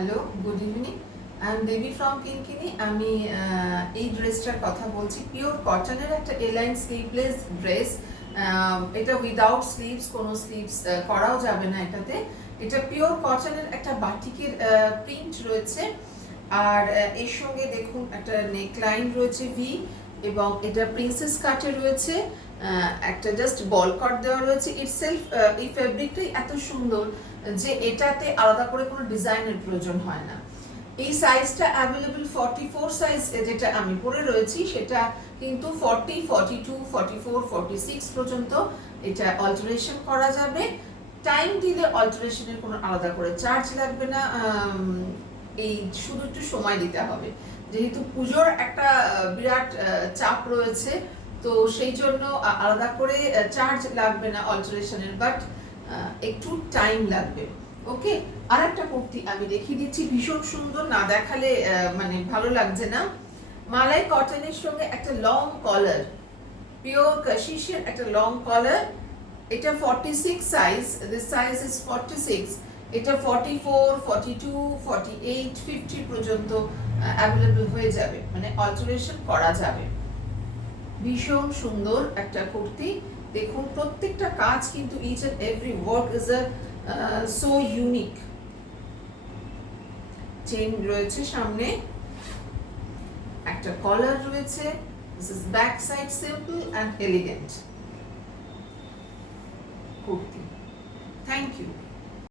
Hello, good evening. I am Debi from Kinkini. আমি এই ড্রেসটার কথা বলছি। পিওর কটনের একটা এলাইন স্লিভলেস ড্রেস। এটা উইদাউট স্লিভস, কোনো স্লিভস করাও যাবে না এটাতে। এটা পিওর কটনের একটা বাটিকের প্রিন্ট রয়েছে। আর এর সঙ্গে দেখুন একটা নেকলাইন রয়েছে ভি, এবং এটা প্রিন্সেস কাটে রয়েছে। একটা জাস্ট বল কাট দেওয়া রয়েছে। ইটসেলফ এই ফ্যাব্রিকটাই এত সুন্দর যে এটাতে আলাদা করে কোনো ডিজাইনের প্রয়োজন হয় না। এই সাইজটা অ্যাভেলেবল 44 সাইজ, যেটা আমি পরে রয়েছি সেটা কিন্তু 40, 42, 44, 46 পর্যন্ত এটা অল্টারেশন করা যাবে। টাইম দিলে অল্টারেশনের কোনো আলাদা করে চার্জ লাগবে না। এই শুধু একটু সময় দিতে হবে, যেহেতু পুজোর একটা বিরাট চাপ রয়েছে, তো সেই জন্য আলাদা করে চার্জ লাগবে না অল্টারেশনের, বাট একটু টাইম লাগবে। ওকে, আর একটা কুর্তি আমি দেখিয়ে দিচ্ছি, ভীষণ সুন্দর, না দেখালে মানে ভালো লাগছে না। মালাই কটনের সঙ্গে একটা লং কলার, পিওর কাশিসের একটা লং কলার। এটা 46 সাইজ, দিস সাইজ ইজ 46। এটা 44, 42, 48, 50 পর্যন্ত অ্যাভেলেবল হয়ে যাবে, মানে অল্টারেশন করা যাবে। ভীষণ সুন্দর একটা কুর্তি। দেখুন প্রত্যেকটা কাজ কিন্তু each and every work is so unique. Chain রয়েছে সামনে, একটা কলার রয়েছে। This is back side, simple and elegant kurti. Thank you.